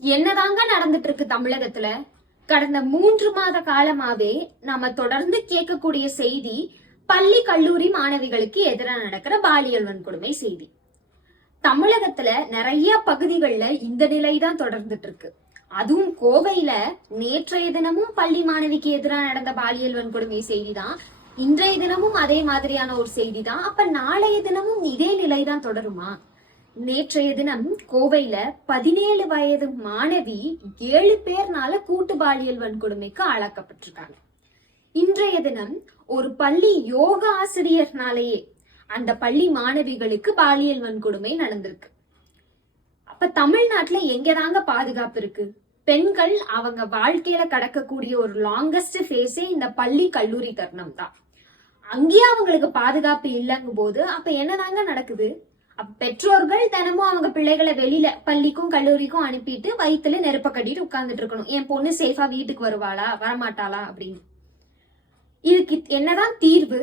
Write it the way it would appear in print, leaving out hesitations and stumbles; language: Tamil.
என்னதாங்க நடந்துட்டு இருக்கு தமிழகத்துல? கடந்த 3 மாத காலமாவே நாம தொடர்ந்து கேட்கக்கூடிய செய்தி பள்ளி கல்லூரி மாணவிகளுக்கு எதிராக நடக்கிற பாலியல் வன்கொடுமை செய்தி. தமிழகத்துல நிறைய பகுதிகளில் இந்த நிலைதான் தொடர்ந்துட்டு இருக்கு. அதுவும் கோவையில நேற்றைய தினமும் பள்ளி மாணவிக்கு எதிராக நடந்த பாலியல் வன்கொடுமை செய்தி தான். இன்றைய தினமும் அதே மாதிரியான ஒரு செய்தி தான். அப்ப நாளைய தினமும் இதே நிலைதான் தொடருமா? நேற்றைய தினம் கோவையில 17 வயது மாணவி 7 பேர்னால கூட்டு பாலியல் வன்கொடுமைக்கு ஆளாக்கப்பட்டிருக்காங்க. இன்றைய தினம் ஒரு பள்ளி யோகா ஆசிரியர்னாலேயே அந்த பள்ளி மாணவிகளுக்கு பாலியல் வன்கொடுமை நடந்திருக்கு. அப்ப தமிழ்நாட்டுல எங்கதாங்க பாதுகாப்பு இருக்கு? பெண்கள் அவங்க வாழ்க்கையில கடக்கக்கூடிய ஒரு லாங்கஸ்ட் ஃபேஸே இந்த பள்ளி கல்லூரி தருணம் தான். அங்கேயே அவங்களுக்கு பாதுகாப்பு இல்லைங்கும் போது அப்ப என்னதாங்க நடக்குது? பெற்றோர்கள் தினமும் அவங்க பிள்ளைகளை வெளியில பள்ளிக்கும் கல்லூரிக்கும் அனுப்பிட்டு வயிற்றுல நெருப்ப கட்டிட்டு உட்கார்ந்துட்டு இருக்கணும். என் பொண்ணு சேஃபா வீட்டுக்கு வருவாளா வரமாட்டாளா அப்படின்னு. இதுக்கு என்னதான் தீர்வு?